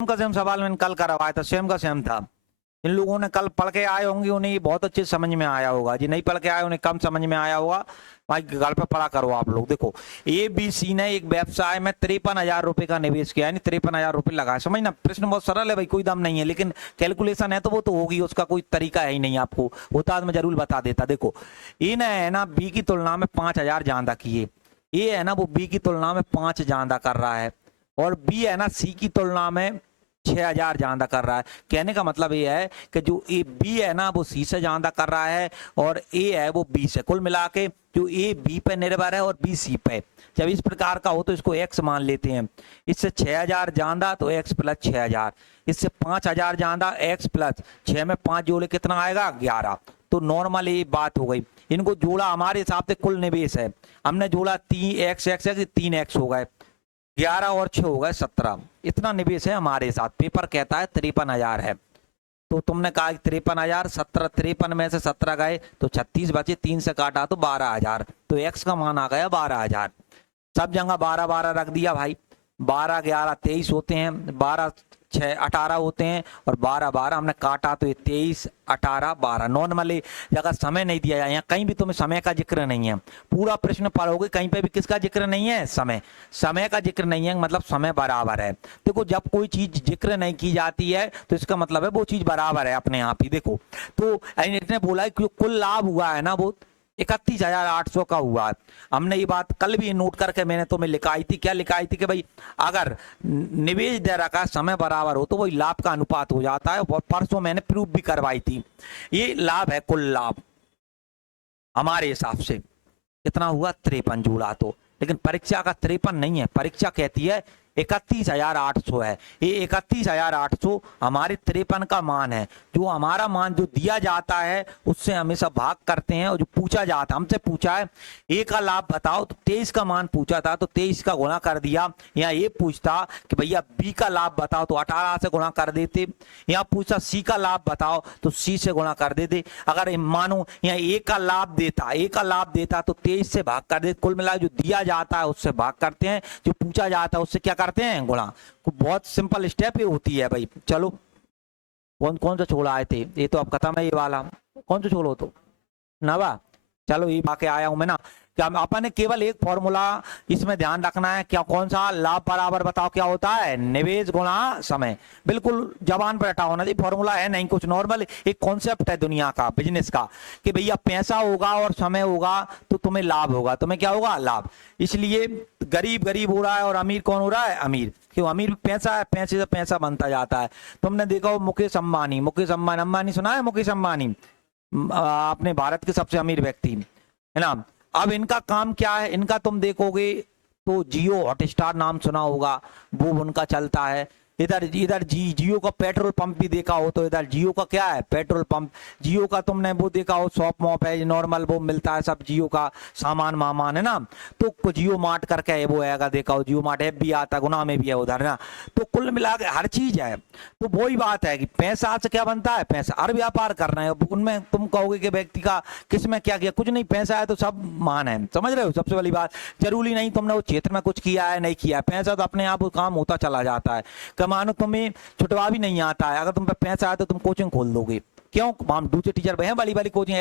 का सेम सवाल मैंने कल करवाया था, सेम का सेम था। इन लोगों ने कल पढ़ के आए होंगे, उन्हें ये बहुत अच्छे समझ में आया होगा। जी नहीं पढ़ के आए उन्हें कम समझ में आया होगा। भाई घर पे पढ़ा करो आप लोग। देखो ABC ने एक व्यवसाय में 53,000 रुपए का निवेश किया, यानी 53,000 रुपए लगाए। समझना, प्रश्न बहुत सरल है भाई, कोई दम नहीं है, लेकिन कैलकुलेशन है तो वो तो होगी, उसका कोई तरीका है ही नहीं। आपको होता तो मैं जरूर बता देता। देखो ये ना है ना B की तुलना में 5,000 ज्यादा किए, ये है ना वो B की तुलना में 5 ज्यादा कर रहा है, और B है ना C की तुलना में 6,000 ज्यादा कर रहा है। कहने का मतलब ये है कि जो ए बी है ना वो C से ज्यादा कर रहा है, और A है वो B से। कुल मिला के जो A B पे निर्भर है और B C पे। जब इस प्रकार का हो तो इसको X मान लेते हैं। इससे 6,000 ज्यादा तो X प्लस 6,000, इससे 5,000 ज्यादा X प्लस 6 में 5 जोड़े कितना आएगा 11। तो नॉर्मल ये बात हो गई। इनको जोड़ा हमारे हिसाब से कुल निवेश है, हमने जोड़ा 3x हो गए, 11 और 6 हो गए 17। इतना निवेश है हमारे साथ। पेपर कहता है 53,000 है, तो तुमने कहा 53,000, 17 53 में से 17 गए तो 36 बचे, 3 से काटा तो 12,000। तो x का मान आ गया 12,000। सब जगह 12 रख दिया भाई। 12 11 23 होते हैं, 12 6 18 होते हैं, और 12 हमने काटा तो ये 23 18 12। नॉर्मली अगर समय नहीं दिया जाए, यहाँ कहीं भी तुम्हें समय का जिक्र नहीं है, पूरा प्रश्न पढ़ोगे कहीं पे भी किसका जिक्र नहीं है, समय का जिक्र नहीं है, मतलब समय बराबर है। देखो जब कोई चीज जिक्र नहीं की जाती है तो इसका मतलब है वो चीज बराबर है अपने आप ही। देखो तो इसने बोला है कि कुल लाभ हुआ है ना वो 31,800 का हुआ है। हमने ये बात कल भी नोट करके मैंने तुम्हें लिखाई थी। क्या लिखाई थी कि भाई अगर निवेश दे रखा समय बराबर हो तो वही लाभ का अनुपात हो जाता है, और परसों मैंने प्रूफ भी करवाई थी। ये लाभ है, कुल लाभ हमारे हिसाब से कितना हुआ 53 जोड़ा तो, लेकिन परीक्षा का 53 नहीं है, परीक्षा कहती है 31,800 है। ये 31,800 हमारे 53 का मान है। जो हमारा मान जो दिया जाता है उससे हमेशा भाग करते हैं, और जो पूछा जाता है, हमसे पूछा है A का लाभ बताओ तो 23 का मान पूछा था तो 23 का गुणा कर दिया। यहाँ ये पूछता कि भैया B का लाभ बताओ तो 18 से गुणा कर देते। यहाँ पूछता C का लाभ बताओ तो C से गुणा कर देते। अगर मानो यहाँ A का लाभ देता तो 23 से भाग कर देते। कुल मिला जो दिया जाता है उससे भाग करते हैं, जो पूछा जाता है उससे क्या करते हैं, गुणा। बहुत सिंपल स्टेप ये होती है भाई। चलो कौन कौन सा छोड़ा आए थे, ये तो अब खत्म है ये वाला। कौन सा छोड़ो तो नवा। चलो ये बाके आया हूं मैं ना, क्या अपन ने केवल एक फॉर्मूला इसमें ध्यान रखना है। क्या कौन सा, लाभ बराबर बताओ क्या होता है, निवेश गुणा समय। बिल्कुल जबान पर रटा होना चाहिए, फॉर्मूला है नहीं कुछ, नॉर्मल एक कॉन्सेप्ट है दुनिया का, बिजनेस का, कि भैया पैसा होगा और समय होगा तो तुम्हें लाभ होगा, तुम्हें क्या होगा, लाभ। इसलिए गरीब गरीब हो रहा है और अमीर कौन हो रहा है, अमीर। क्यों, अमीर पैसा है, पैसे से पैसा बनता जाता है। तुमने देखा हो मुकेश अंबानी, अंबानी सुना है, मुकेश अंबानी अपने भारत के सबसे अमीर व्यक्ति है ना। अब इनका काम क्या है, इनका तुम देखोगे तो जियो हॉटस्टार नाम सुना होगा, वो उनका चलता है। इधर इधर जियो का पेट्रोल पंप भी देखा हो तो इधर जियो का क्या है, पेट्रोल पंप। जियो का तुमने वो देखा हो शॉप मॉप है, नॉर्मल वो मिलता है सब जियो का सामान मामान है ना। तो जियो मार्ट करके है वो है, अगर देखा हो जियो मार्ट ऐप भी आता है, गुना में भी है उधर ना। तो कुल मिला के हर चीज है। तो वही बात है कि पैसा से क्या बनता है, पैसा। हर व्यापार करना है उनमें तुम कहोगे कि व्यक्ति का किसमें क्या किया, कुछ नहीं, पैसा है तो सब मान है, समझ रहे हो। सबसे बड़ी बात, जरूरी नहीं तुमने वो क्षेत्र में कुछ किया है नहीं किया है, पैसा तो अपने आप काम होता चला जाता है। मानो तुम्हें छुटवा भी नहीं आता है, अगर तुम पे पैसा है तो तुम कोचिंग खोल दोगे। क्यों, हम दूसरे टीचर हैं, बड़ी बड़ी कोचिंग,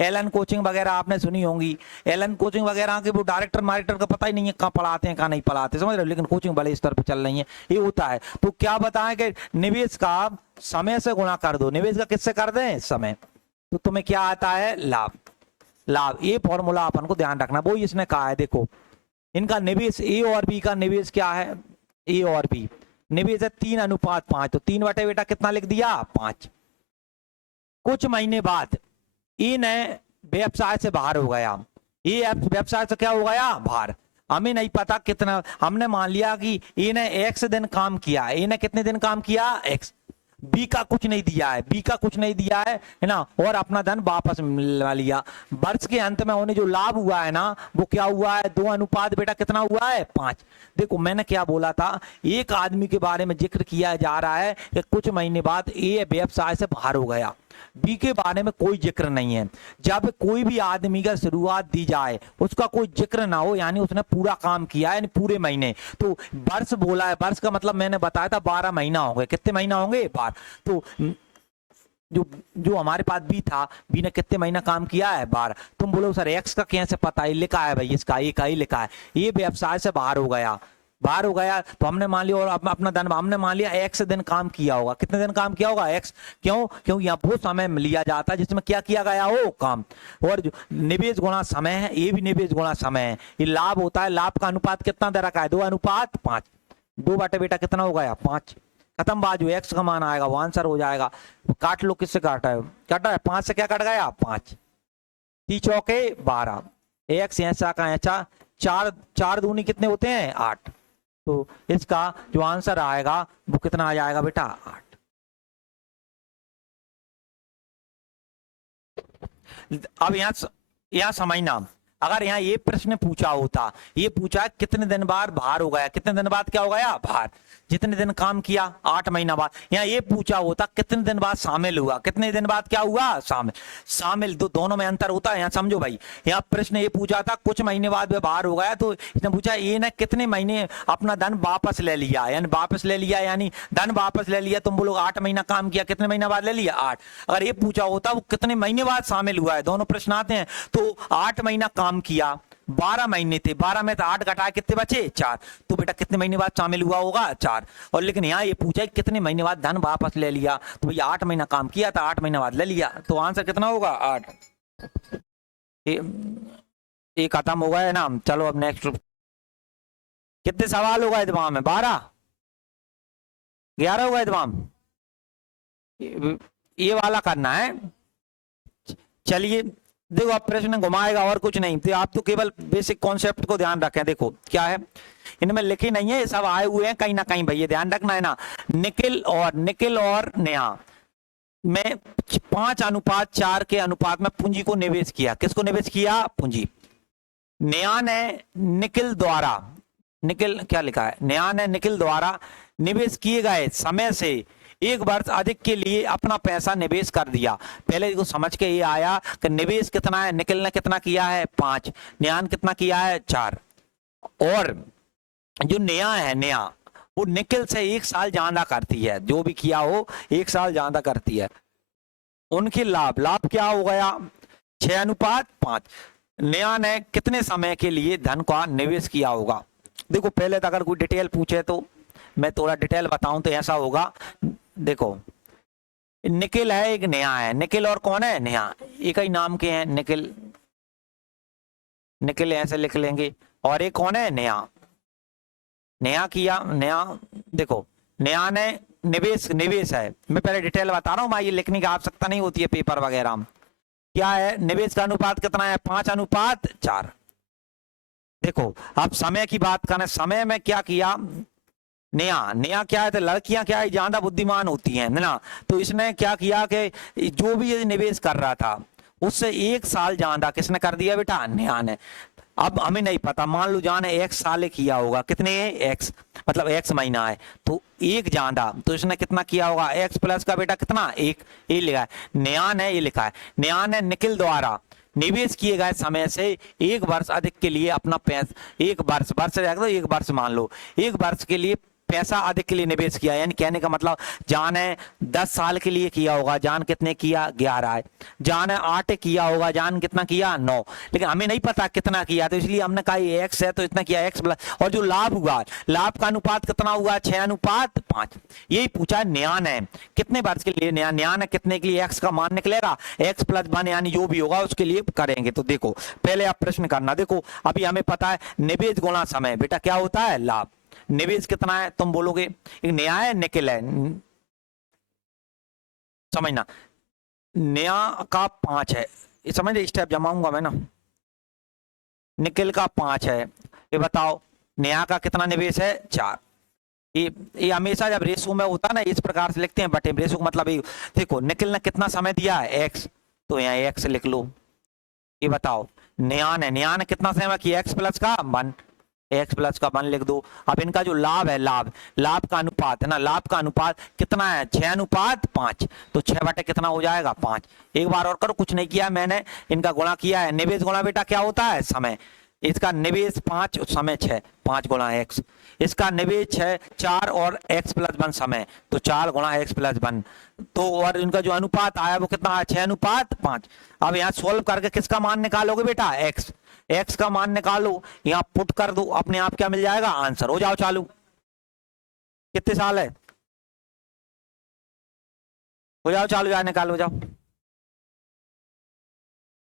एलन कोचिंग वगैरह आपने सुनी होंगी। एलन कोचिंग वगैरह के वो डायरेक्टर का पता ही नहीं है कहाँ पढ़ाते हैं कहाँ नहीं पढ़ाते, समझ रहे हो। लेकिन कोचिंग बड़े स्तर पर चल रही है, ये होता है। तो क्या बताएं कि निवेश का समय से गुणा कर दो, निवेश का किससे कर दें, समय, तो तुम्हें क्या आता है, लाभ। ये फॉर्मूला अपन को ध्यान रखना, वो इसने कहा है। देखो इनका निवेश A और B का निवेश क्या है, A और B निवेश है 3:5, तो 3 बटे बेटा कितना लिख दिया, 5। कुछ महीने बाद ए ने व्यवसाय से बाहर हो गया, ये व्यवसाय से क्या हो गया, बाहर। हमें नहीं पता कितना, हमने मान लिया कि ए ने X दिन काम किया, ए ने कितने दिन काम किया, X। बी का कुछ नहीं दिया है ना, और अपना धन वापस मिलवा लिया। वर्ष के अंत में उन्हें जो लाभ हुआ है ना वो क्या हुआ है, 2 बेटा कितना हुआ है, 5। देखो मैंने क्या बोला था, एक आदमी के बारे में जिक्र किया जा रहा है कि कुछ महीने बाद ये व्यवसाय से बाहर हो गया। बी के बारे में कोई जिक्र नहीं है। जब कोई भी आदमी का शुरुआत दी जाए उसका कोई जिक्र ना हो, यानी उसने पूरा काम किया यानी पूरे महीने, तो वर्ष बोला है, वर्ष का मतलब मैंने बताया था 12 महीना होंगे। कितने महीना होंगे? 12। तो जो जो हमारे पास बी था, बी ने कितने महीना काम किया है? 12। तुम बोलो सर एक्स का कैसे पता है? लिखा है भाई, इसका एक ही लिखा है, ये व्यवसाय से बाहर हो गया, बाहर हो गया तो हमने मान लिया, और अपना धन हमने मान लिया एक्स दिन काम किया होगा। कितने दिन काम किया होगा? एक्स। क्यों? क्योंकि यहाँ वो समय लिया जाता है जिसमें क्या किया गया हो? काम। और जो निवेश गुणा समय है, ये भी निवेश गुणा समय है। ये लाभ होता है, लाभ का अनुपात कितना दे रखा है? 2:5। 2 बटे बेटा कितना हो गया? 5। खत्म बात। जो एक्स का मान आएगा वो आंसर हो जाएगा। काट लो, किससे काटा है? काटा है 5 से, क्या कट गया? 5। 3 चौके 12, एक्स ऐसा का ऐसा, 4 दूनी कितने होते हैं? 8। तो इसका जो आंसर आएगा वो कितना आ जाएगा बेटा? 8। अब यहाँ समझना, अगर यहाँ ये प्रश्न पूछा होता, ये पूछा कितने दिन बाद बाहर हो गया, कितने दिन बाद क्या हो गया? बाहर। जितने दिन काम किया 8 महीना बाद। यहाँ ये पूछा होता कितने दिन बाद शामिल हुआ, कितने दिन बाद क्या हुआ? शामिल। शामिल दोनों में अंतर होता है। यहाँ समझो भाई, यहाँ प्रश्न ये पूछा था कुछ महीने बाद वे बाहर हो गया, तो इसने पूछा ये ना कितने महीने अपना धन वापस ले लिया, यानी वापस ले लिया, यानी धन वापस ले लिया। तुम बोलो 8 महीना काम किया, कितने महीना बाद ले लिया? 8। अगर ये पूछा होता वो कितने महीने बाद शामिल हुआ है, दोनों प्रश्न आते हैं। तो 8 महीना काम किया, 12 महीने थे, 12 में तो 8 घटाए कितने बचे? 4। तो बेटा कितने महीने बाद शामिल हुआ होगा? 4। और लेकिन यहाँ ये पूछा कितने महीने बाद धन वापस ले लिया, तो भैया 8 महीना काम किया था, 8 महीने बाद ले लिया, तो आंसर कितना होगा? 8। ये खत्म हो गया ना। चलो अब नेक्स्ट। कितने सवाल हो गए दिमाग में? 12, 11 हो गए दिमाग। ये वाला करना है। चलिए देखो, आप प्रश्न घुमाएगा और कुछ नहीं, तो आप तो केवल बेसिक कॉन्सेप्ट को ध्यान रखें। देखो क्या है, इनमें लिखे नहीं है, सब आए हुए हैं कहीं ना कहीं, भैया ध्यान रखना है ना। निकिल और नेहा में 5:4 के अनुपात में पूंजी को निवेश किया। किसको निवेश किया? पूंजी। नेहा ने निकिल द्वारा, निकिल क्या लिखा है? नेहा ने निकिल द्वारा निवेश किए गए समय से 1 वर्ष अधिक के लिए अपना पैसा निवेश कर दिया। पहले को समझ के ये आया कि निवेश कितना है, निकिल ने कितना किया है? 5। नेहा ने कितना किया है? 4। और जो नेहा है, नेहा वो निकिल से 1 साल ज्यादा करती है, जो भी किया हो 1 साल ज्यादा करती है। उनके लाभ क्या हो गया? 6:5। नेहा ने कितने समय के लिए धन का निवेश किया होगा? देखो पहले तो अगर कोई डिटेल पूछे तो मैं थोड़ा डिटेल बताऊं तो ऐसा होगा। देखो निकिल है, एक नेहा है। निकिल और कौन है? नेहा। एक ही नाम के हैं, निकिल, निकिल ऐसे लिख लेंगे। और एक कौन है? नेहा। नेहा किया, नेहा देखो नेहा ने निवेश है। मैं पहले डिटेल बता रहा हूँ भाई, ये लिखने की आवश्यकता नहीं होती है पेपर वगैरह में। क्या है? निवेश का अनुपात कितना है? 5:4। देखो अब समय की बात करें, समय में क्या किया नेहा क्या है? तो लड़कियां क्या है, ज्यादा बुद्धिमान होती हैं ना, तो इसने क्या किया कि जो भी ये निवेश कर रहा था उससे 1 साल ज्यादा किसने कर दिया बेटा? नेहा ने। अब हमें नहीं पता, मान लो जाने एक्स साल किया होगा, कितने एक्स मतलब एक्स महीना है, तो 1 ज्यादा, तो इसने कितना किया होगा? एक्स प्लस का बेटा कितना? 1। ये लिखा है नेहा ने, ये लिखा है नेहा ने निकिल द्वारा निवेश किए गए समय से 1 वर्ष अधिक के लिए अपना पैसा, 1 वर्ष, वर्ष 1 वर्ष मान लो, 1 वर्ष के लिए पैसा अधिक के लिए निवेश किया। यानी कहने का मतलब जान है 10 साल के लिए किया होगा, जान कितने किया? 11 है। जान है 8 किया होगा, जान कितना किया? 9। लेकिन हमें नहीं पता कितना किया, तो इसलिए हमने कहा ये एक्स है तो इतना किया, एक्स प्लस। और जो लाभ हुआ, लाभ का अनुपात कितना हुआ? 6:5। यही पूछा नेहा ने कितने वर्ष के लिए, नेहा ने कितने के लिए एक्स का मान निकलेगा? एक्स प्लस 1 यानी जो भी होगा उसके लिए करेंगे। तो देखो पहले आप प्रश्न करना। देखो अभी हमें पता है निवेश गुणा समय बेटा क्या होता है? लाभ। निवेश कितना है? तुम बोलोगे एक नेहा है, निकिल है, समझना नेहा का 5 है, ये समझ स्टेप जमाऊंगा मैं ना। निकिल का 5 है, ये बताओ नेहा का कितना निवेश है? 4। ये हमेशा जब रेशो में होता ना इस प्रकार से लिखते हैं, बटे रेशो मतलब ये देखो निकिल ने कितना समय दिया है? एक्स, तो यहाँ एक्स लिख लो। ये बताओ नेहा ने कितना समय किया? एक्स प्लस का 1। x प्लस का 1 लिख दो। अब इनका जो लाभ है, लाभ का अनुपात है ना, लाभ का अनुपात कितना है 6:5, तो 6 बटे कितना हो जाएगा 5। एक बार और करो, कुछ नहीं किया मैंने, इनका गुणा किया है। निवेश गुणा बेटा क्या होता है समय, इसका निवेश 5 समय 6, 5 गुणा x, इसका निवेश है 4 और x प्लस 1 समय, तो 4 गुणा x प्लस 1, तो और इनका जो अनुपात आया वो कितना है 6:5। अब यहाँ सोल्व करके किसका मान निकालोगे बेटा x का मान निकालो, यहाँ पुट कर दो, अपने आप क्या मिल जाएगा आंसर। हो जाओ चालू। कितने साल है, हो जाओ चालू, यार निकालो जाओ।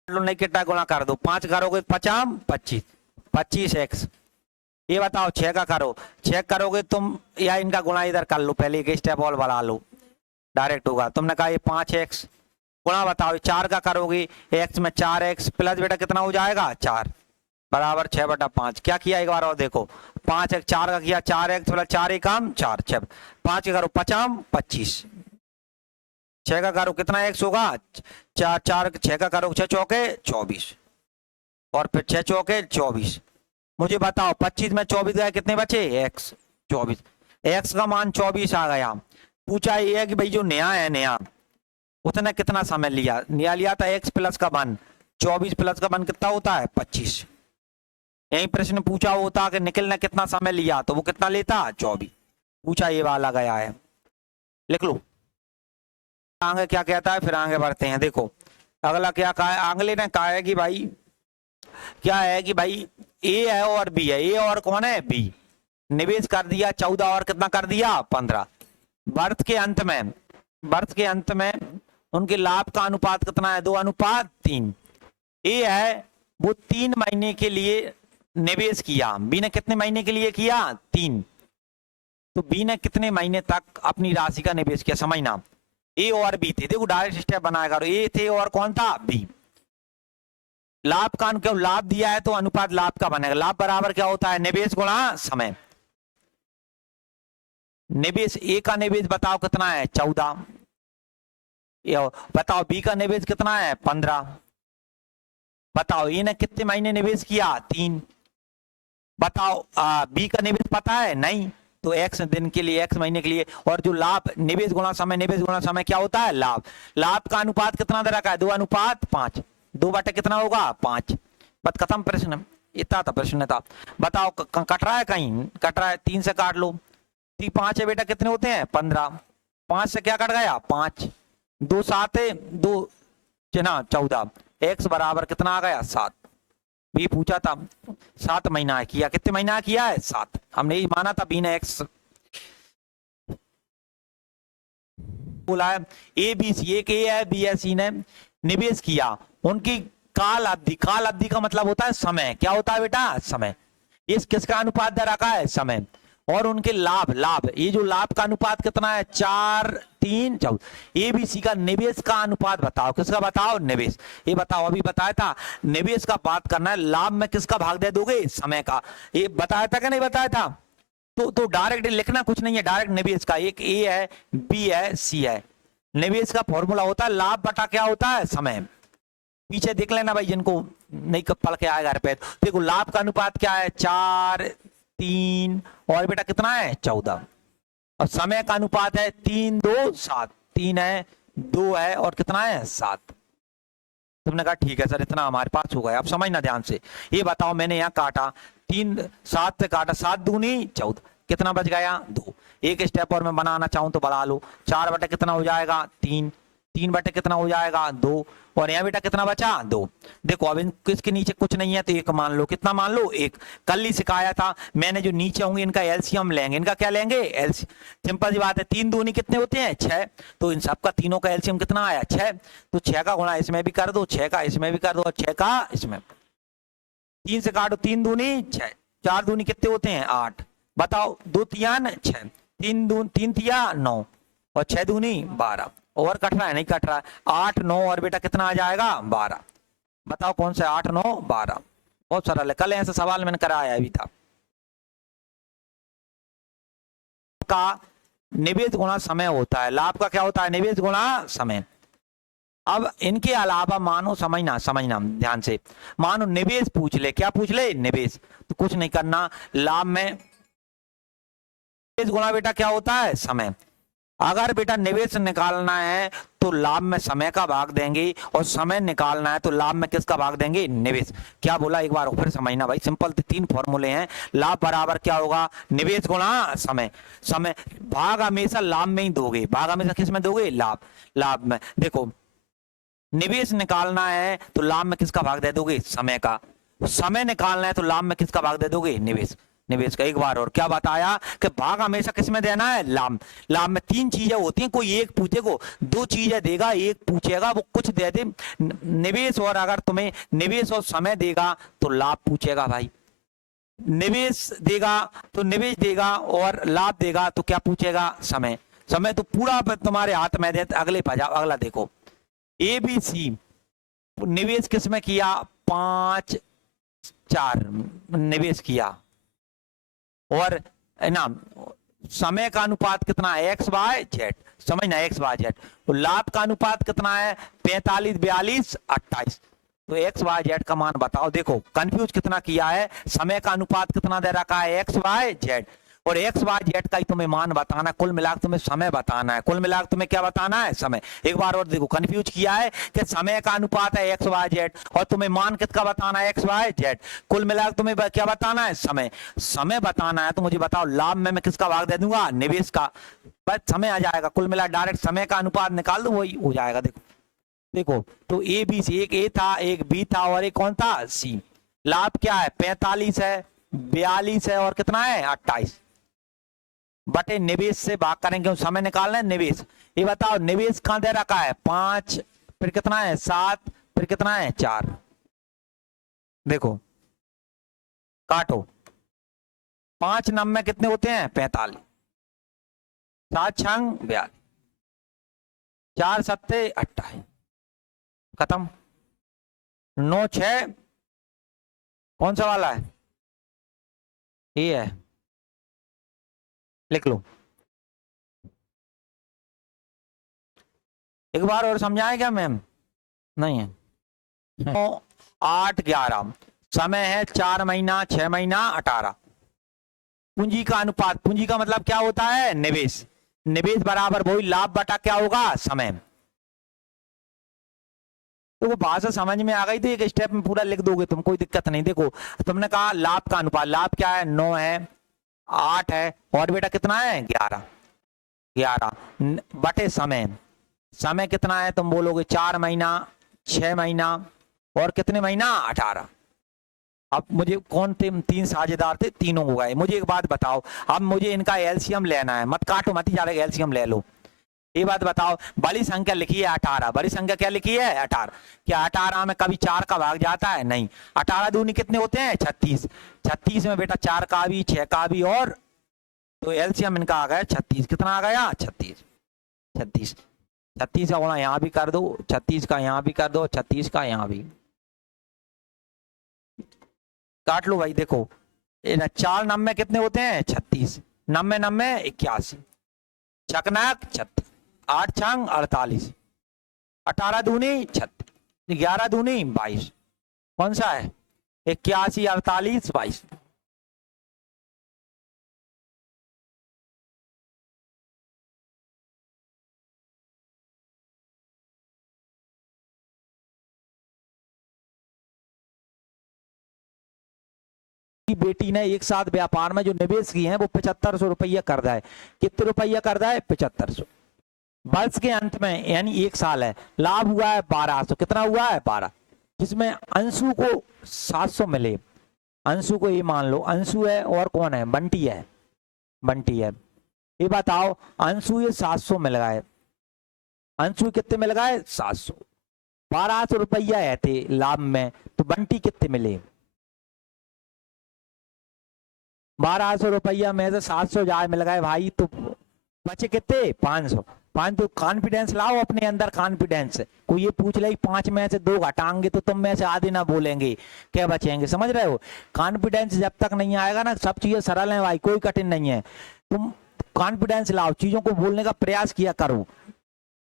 नहीं कितना गुणा कर दो, 5 करोगे 5 25, 25x। ये बताओ 6 का करो, 6 करोगे तुम, या इनका गुणा इधर कर लो, पहले एक स्टेप और बढ़ा लो, डायरेक्ट होगा। तुमने कहा ये 5x गुणा, बताओ 4 का करोगे, x में 4x प्लस बेटा कितना हो जाएगा 4 बराबर 6/5। क्या किया एक बार और देखो, 5x 4 का किया, 4x प्लस 4 एकम 4, 6 5 का करो 5 25, 6 का करो कितना x होगा 4, 4 6 का करो 6 चौके 24, और फिर 6 चौके 24। मुझे बताओ 25 में 24 गए, कितने बचे x 24, x का मान 24 आ गया। पूछा ये है कि भाई जो नया है, नया उसने कितना समय लिया, नया लिया था x प्लस का 1, 24 प्लस का 1 कितना होता है 25। यही प्रश्न पूछा होता कि निखिल ने कितना समय लिया, तो वो कितना लेता 24, पूछा ये वाला गया है, लिख लो। आगे क्या कहता है, फिर आगे बढ़ते हैं। देखो अगला क्या कहा है, अगले ने कहा है कि भाई क्या है कि भाई ए है और बी है, ए और कौन है बी, निवेश कर दिया 14 और कितना कर दिया 15। वर्ष के अंत में उनके लाभ का अनुपात कितना है 2:3। ए है वो 3 महीने के लिए निवेश किया, बी ने कितने महीने के लिए किया 3, तो बी ने कितने महीने तक अपनी राशि का निवेश किया, समझना। ए और बी थे, देखो डायरेक्ट स्टेप बनाया करो, ए थे और कौन था बी। लाभ का क्यों लाभ दिया है तो अनुपात लाभ का बनेगा, लाभ बराबर क्या होता है निवेश गुणा समय। निवेश ए का निवेश बताओ कितना है 14, बताओ बी का निवेश कितना है 15, बताओ ए ने कितने महीने निवेश किया 3, बताओ बी का निवेश पता है नहीं, तो x दिन के लिए x महीने के लिए, और जो लाभ निवेश गुणा समय, निवेश गुणा समय क्या होता है लाभ। लाभ का अनुपात कितना दे रखा है 2:5, 2 बटे कितना होगा 5, बस खत्म प्रश्न, इतना था प्रश्न था। बताओ कट रहा है कहीं, कट रहा है 3 से काट लो, 5 है बेटा कितने होते हैं 15, 5 से क्या कट गया 5, 2 7 2 ना 14, x बराबर कितना आ गया 7। बी पूछा था 7 महीना किया, कितने महीना किया है 7, हमने यही माना था बी ने x बोला है। ए बी सी, एक ए है बी है सी ने निवेश किया, उनकी काल अवधि का मतलब होता है समय, क्या होता है बेटा समय, इस किसका अनुपात दे रखा है समय, और उनके लाभ ये जो लाभ का अनुपात कितना है 4 3 14। ए बी सी का निवेश का अनुपात बताओ, किसका बताओ निवेश, ये बताओ अभी बताया था निवेश का बात करना है, लाभ में किसका भाग दे दोगे समय का, ये बताया था कि नहीं बताया था। तो डायरेक्ट लिखना कुछ नहीं है, डायरेक्ट निवेश का, एक ए है बी है सी है, निवेश का फॉर्मूला होता है लाभ बटा क्या होता है समय। पीछे देख लेना भाई जिनको नहीं पढ़ के आएगा घर पे, देखो लाभ का अनुपात क्या है 4 3 और बेटा कितना है 14, और समय का अनुपात है 3 2 7, 3 है 2 है और कितना है 7। तुमने कहा ठीक है सर इतना हमारे पास हो गया, अब समझना ध्यान से। ये बताओ मैंने यहाँ काटा 3 7 से काटा, 7 दूनी 14, कितना बच गया 2। एक स्टेप और मैं बनाना चाहूं तो बढ़ा लो, 4 बटे कितना हो जाएगा 3, 3 बटे कितना हो जाएगा 2, और यहाँ बेटा कितना बचा 2। देखो अब इसके नीचे कुछ नहीं है तो एक मान लो, कितना मान लो 1। कल ही सिखाया था मैंने, जो नीचे होंगे इनका एलसीएम लेंगे, इनका क्या लेंगे एलसीएम। सिंपल सी बात है, 3 दूनी कितने होते हैं 6, तो इन सबका तीनों का एलसीएम कितना आया 6, तो 6 का गुणा इसमें भी कर दो, 6 का इसमें भी कर दो, और 6 का इसमें, 3 से काटो 3 दूनी 6, 4 दूनी कितने होते हैं 8, बताओ 2 तियान 6, 3 तिया 9 और 6 दूनी 12, और कट रहा है नहीं कट रहा है, 8 9 और बेटा कितना आ जाएगा 12, बताओ कौन सा 8 9 12, बहुत सरल है, कल ऐसा सवाल मैंने कराया अभी था। का निवेश गुणा समय होता है, लाभ का क्या होता है निवेश गुणा समय। अब इनके अलावा मानो समझना ध्यान से, मानो निवेश पूछ ले, क्या पूछ ले निवेश, तो कुछ नहीं करना, लाभ में निवेश गुणा बेटा क्या होता है, समय। अगर बेटा निवेश निकालना है तो लाभ में समय का भाग देंगे, और समय निकालना है तो लाभ में किसका भाग देंगे, निवेश। क्या बोला एक बार फिर समझना भाई, सिंपल 3 फॉर्मूले हैं। लाभ बराबर क्या होगा, निवेश गुणा समय। समय भाग हमेशा लाभ में ही दोगे, भाग हमेशा किस में दोगे, लाभ। लाभ में देखो निवेश निकालना है तो लाभ में किसका भाग दे दोगे, समय का। समय निकालना है तो लाभ में किसका भाग दे दोगे, निवेश। निवेश का। एक बार और क्या बताया कि भाग हमेशा किस में देना है, लाभ। लाभ में 3 चीजें होती हैं, कोई एक पूछेगा, 2 चीजें देगा, एक पूछेगा, वो कुछ दे दे। निवेश, और अगर तुम्हें निवेश और समय देगा तो लाभ पूछेगा भाई। निवेश देगा तो निवेश देगा, और लाभ देगा तो क्या पूछेगा, समय। समय तो पूरा तुम्हारे हाथ में दे। अगले जाओ, अगला देखो, ABC निवेश किस में किया, 5 4 निवेश किया, और ना समय का अनुपात कितना है, XYZ। समझना, XYZ। तो लाभ का अनुपात कितना है, 45 42 28। तो XYZ का मान बताओ। देखो कंफ्यूज कितना किया है, समय का अनुपात कितना दे रखा है, XYZ, और XYZ का ही तुम्हें मान बताना है। कुल मिलाकर तुम्हें समय बताना है, कुल मिलाकर तुम्हें क्या बताना है, समय। एक बार और देखो, कंफ्यूज किया है कि समय का अनुपात है XYZ, और तुम्हें मान किसका बताना है, XYZ। कुल मिलाकर तुम्हें क्या बताना है, समय। समय बताना है तो मुझे बताओ, लाभ में मैं किसका भाग दे दूंगा, निवेश का। बस समय आ जाएगा, कुल मिला डायरेक्ट समय का अनुपात निकाल दो, वही हो जाएगा। देखो देखो, तो ABC, एक A था, एक B था, और एक कौन था, C। लाभ क्या है, 45 है, 42 है, और कितना है, 28 बटे निवेश से भाग करेंगे, समय निकालना है, निवेश। ये बताओ निवेश कहां दे रखा है, 5, फिर कितना है 7, फिर कितना है 4। देखो काटो, 5 9 में कितने होते हैं, 45, 7 6 42, 4 7 28, खत्म। 9 6 कौन सा वाला है, ये है, लिख लो। एक बार और समझाएं क्या मैम, नहीं है। 9 8 11, समय है 4 महीना 6 महीना 18। पूंजी का अनुपात, पूंजी का मतलब क्या होता है, निवेश। निवेश बराबर वही लाभ बटा क्या होगा, समय। तो वो भाषा समझ में आ गई तो एक स्टेप में पूरा लिख दोगे तुम, कोई दिक्कत नहीं। देखो तुमने कहा लाभ का अनुपात, लाभ क्या है, 9 है, 8 है, और बेटा कितना है, 11 बटे समय। समय कितना है, तुम बोलोगे 4 महीना 6 महीना, और कितने महीना, 18। अब मुझे कौन थे, 3 साझेदार थे, तीनों हो गए। मुझे एक बात बताओ, अब मुझे इनका एलसीएम लेना है, मत काटो मत, जा रहे एलसीएम ले लो। ये बात बताओ, बड़ी संख्या लिखी है 18, बड़ी संख्या क्या लिखी है, 18। क्या 18 में कभी 4 का भाग जाता है, नहीं। 18 दूनी कितने होते हैं, 36। 36 में बेटा 4 का भी 6 का भी, और तो एलसीएम इनका आ गया 36। कितना आ गया, 36। 36 का गुणा यहाँ भी कर दो, 36 का यहाँ भी कर दो, 36 का यहाँ भी काट लो भाई। देखो 4 9 कितने होते हैं, 36, 9 9 81, चकनाक 36, 8 6 48, 18 दूनी 36, 11 दूनी 22। कौन सा है, 81 48 22। बेटी ने एक साथ व्यापार में जो निवेश किए हैं वो 7500 रुपया कर रहा है। कितने रुपया कर रहा है, 7500। वर्ष के अंत में यानी 1 साल है, लाभ हुआ है 1200। कितना हुआ है, 12, जिसमें अंशु को 700 मिले। अंशु को ये मान लो, अंशु है और कौन है, बंटी है, बंटी है। ये बताओ अंशु ये 700 मिल गए, अंशु कितने मिल गए, 700। 1200 रुपया है थे लाभ में, तो बंटी कितने मिले, 1200 रुपया में से 700 जाए मिल गए भाई, तो बचे कितने, 500। 5 तो कॉन्फिडेंस लाओ अपने अंदर, कॉन्फिडेंस। कोई ये पूछ ले 5 में से 2 घटाएंगे तो तुम में से आधे ना बोलेंगे, क्या बचेंगे, समझ रहे हो। कॉन्फिडेंस जब तक नहीं आएगा ना, सब चीजें सरल है भाई, कोई कठिन नहीं है। तुम कॉन्फिडेंस लाओ, चीजों को बोलने का प्रयास किया करो,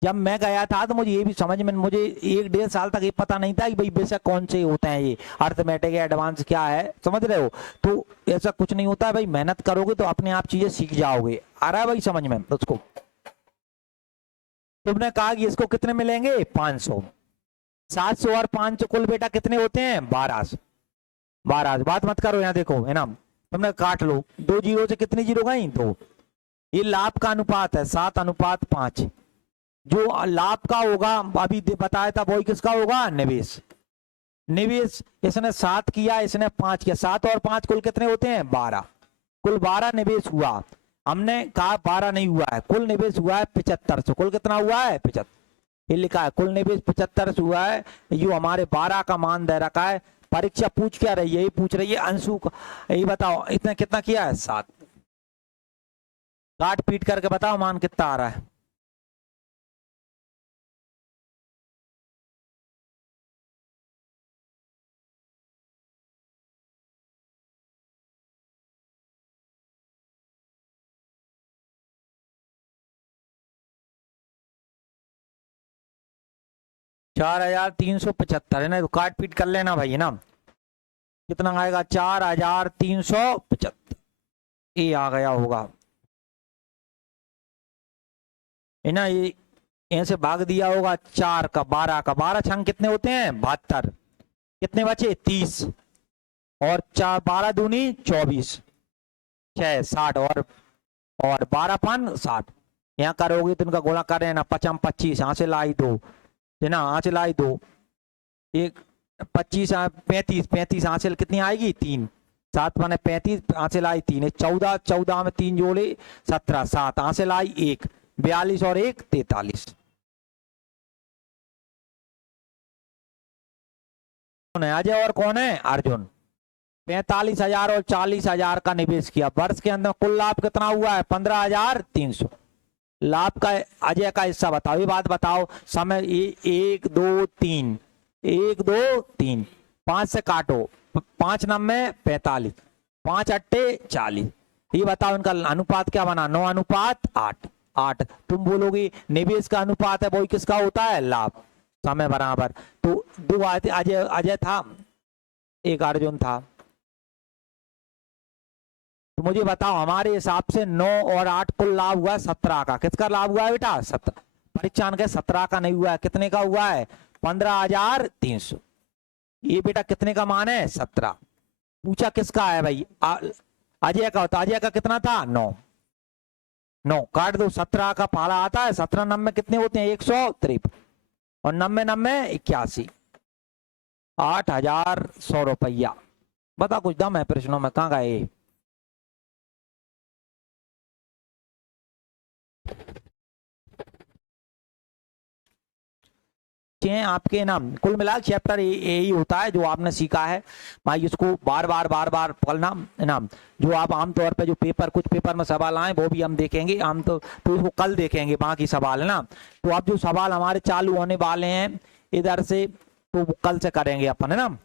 जब मैं गया था तो मुझे ये भी समझ में, मुझे 1-1.5 साल तक ये पता नहीं था कि भाई बेशक कौन से होते हैं, ये अर्थमेटिक एडवांस क्या है, समझ रहे हो। तो ऐसा कुछ नहीं होता है भाई, मेहनत करोगे तो अपने आप चीजें सीख जाओगे। आ रहा है भाई समझ में उसको। तुमने कहा कि इसको कितने मिलेंगे 500, 700 और 500 कुल बेटा कितने होते हैं 1200। बात मत करो यहाँ देखो है ना, तुमने काट लो, 2 जीरो से कितनी जीरो गई 2। ये लाभ का अनुपात है 7:5। जो लाभ का होगा अभी बताया था वही किसका होगा, निवेश। निवेश इसने 7 किया, इसने 5 किया, 7 और 5 कुल कितने होते हैं 12। कुल 12 निवेश हुआ। हमने कहा 12 नहीं हुआ है, कुल निवेश हुआ है 7500। कुल कितना हुआ है 75, ये लिखा है कुल निवेश 7500 हुआ है। ये हमारे 12 का मान दे रखा है। परीक्षा पूछ क्या रही है, ये पूछ रही है अंशु का, ये बताओ इतना कितना किया है 7। काट पीट करके बताओ मान कितना आ रहा है। $4375 है ना, तो काट पीट कर लेना भाई है ना। कितना आएगा 4375, ये आ गया होगा है ना। ये ऐसे भाग दिया होगा 4 का 12 का, 12 छंग कितने होते हैं 72, कितने बचे 30, और 4 12 दूनी 24, 6 60, और 12 5 60। यहाँ करोगे तो इनका गुणा करें ना, 5 25, यहाँ से लाई 2 है ना, यहाँ से लाई 2, एक 25 35, 35 यहाँ से कितनी आएगी 3, 7 माने 35, यहाँ से लाई 3 14, 14 में 3 जोड़े 17, 7 यहाँ से लाई 1, 42 और 1 43। कौन है अजय और कौन है अर्जुन। 45,000 और 40,000 का निवेश किया। वर्ष के अंदर कुल लाभ कितना हुआ है 15,300। लाभ का अजय का हिस्सा बताओ, ये बात बताओ। समय 1 2 3, 1 2 3, 5 से काटो, 5 9 45, 5 8 40। ये बताओ इनका अनुपात क्या बना 9:8। 8 तुम बोलोगे निवेश का अनुपात है वही किसका होता है लाभ। समय बराबर, तो 2 अजय अजय था, 1 अर्जुन था। तो मुझे बताओ हमारे हिसाब से 9 और 8 कुल लाभ हुआ है 17 का। किसका लाभ हुआ है बेटा 17। परीक्षा के 17 का नहीं हुआ है, कितने का हुआ है 15,300। ये बेटा कितने का मान है 17। पूछा किसका है भाई अजय का होता। अजय का कितना था 9। 9 काट दो, 17 का पहाड़ा आता है, 17 9 कितने होते हैं 153, और 9 9 81, 8,100 रुपया। बता कुछ दम है प्रश्नों में, कहाँ गए। आपके नाम कुल मिला चैप्टर यही होता है जो आपने सीखा है भाई। इसको बार बार पढ़ना नाम। जो आप आमतौर पे जो पेपर कुछ पेपर में सवाल आए वो भी हम देखेंगे, हम तो इसको कल देखेंगे बाकी सवाल है ना। तो अब जो सवाल हमारे चालू होने वाले हैं इधर से, तो कल से करेंगे अपन है ना।